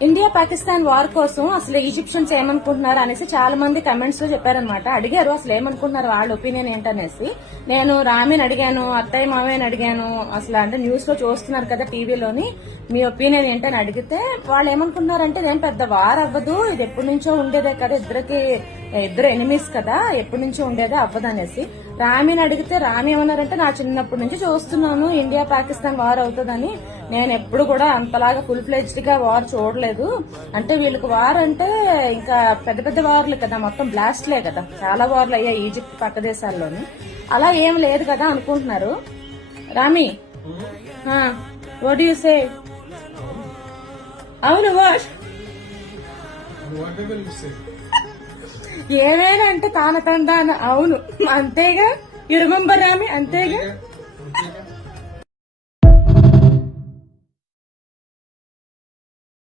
India Pakistan war కోసం అసలు Egyptians ఏమనుకుంటున్నారు అనేసి చాలా మంది కమెంట్స్లో చెప్పారనమాట అడిగారు అసలు ఏమనుకుంటున్నారు వాళ్ళ ఒపీనియన్ ఏంటనేసి. నేను రామేని అడిగాను అత్తయ్య మామేని అడిగాను అసలు అంటే న్యూస్లో చూస్తున్నారు కదా టీవీలోని మీ ఒపీనియన్ ఏంటని అడిగితే వాళ్ళు ఏమనుకుంటున్నారంటే నేను పెద్ద వార్ అవ్వదు ఇది ఎప్పటి నుంచో ఉండేదే కదా ఇద్దరికి ఇద్దరు ఎనిమీస్ కదా ఎప్పటి నుంచో ఉండేదే అవ్వదు అనేసి. రామేని అడిగితే రామి ఏమన్నారంటే నా చిన్నప్పటి నుంచి చూస్తున్నాను ఇండియా పాకిస్తాన్ వార్ అవుతుందని నేను ఎప్పుడు కూడా అంతలాగా ఫుల్ ఫ్లెజ్డ్గా వార్ చూడలేదు. అంటే వీళ్ళకి వార్ అంటే ఇంకా పెద్ద పెద్ద వార్లు కదా మొత్తం బ్లాస్ట్లే కదా. చాలా వార్లు అయ్యాయి ఈజిప్ట్ పక్క దేశాల్లోని. అలా ఏం లేదు కదా అనుకుంటున్నారు. రామి వాట్ యు సే అవును వాట్ ఏమైనా అంటే తాన తందాన అవును అంతేగా. ఇరగొంబ రామి అంతేగా?